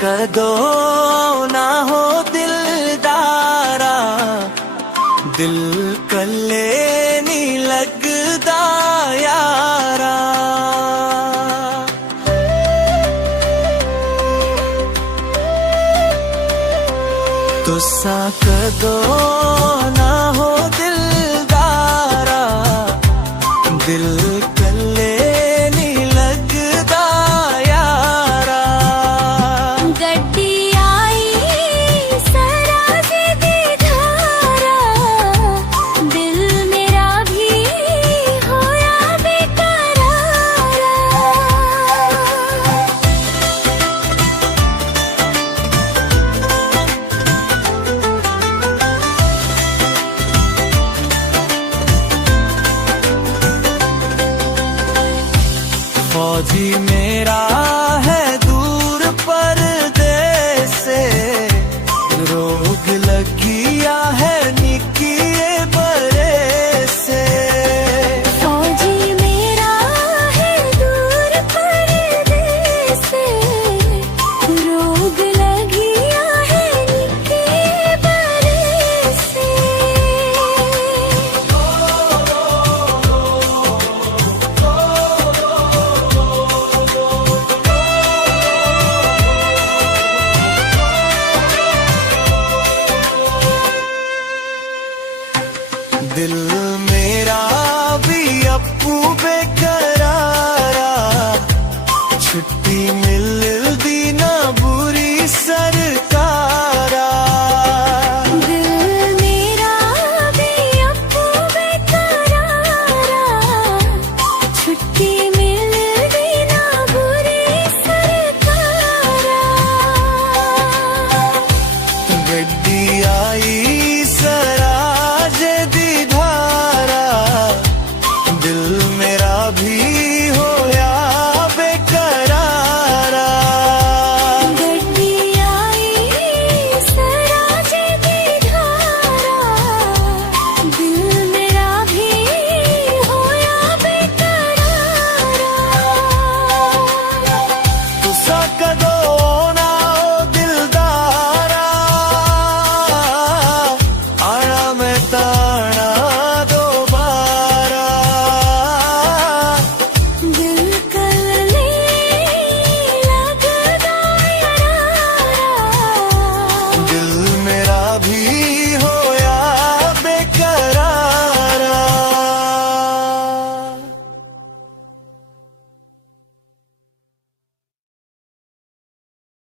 कदों ना हो दिलदारा, दिल कल्ले नी लगदा यारा। तुसा कदों ना हो दिलदारा, दिल कल्ले नी लगदा यारा। गड्डी आई सराजे दी धारा, दिल मेरा भी होया बेकरारा। फौजी मेरा है दूर परदेस से, रोग लगिया है निकी बरे से। फौजी मेरा है दूर परदेस से, रोग लगिया है निके बरे से। दिल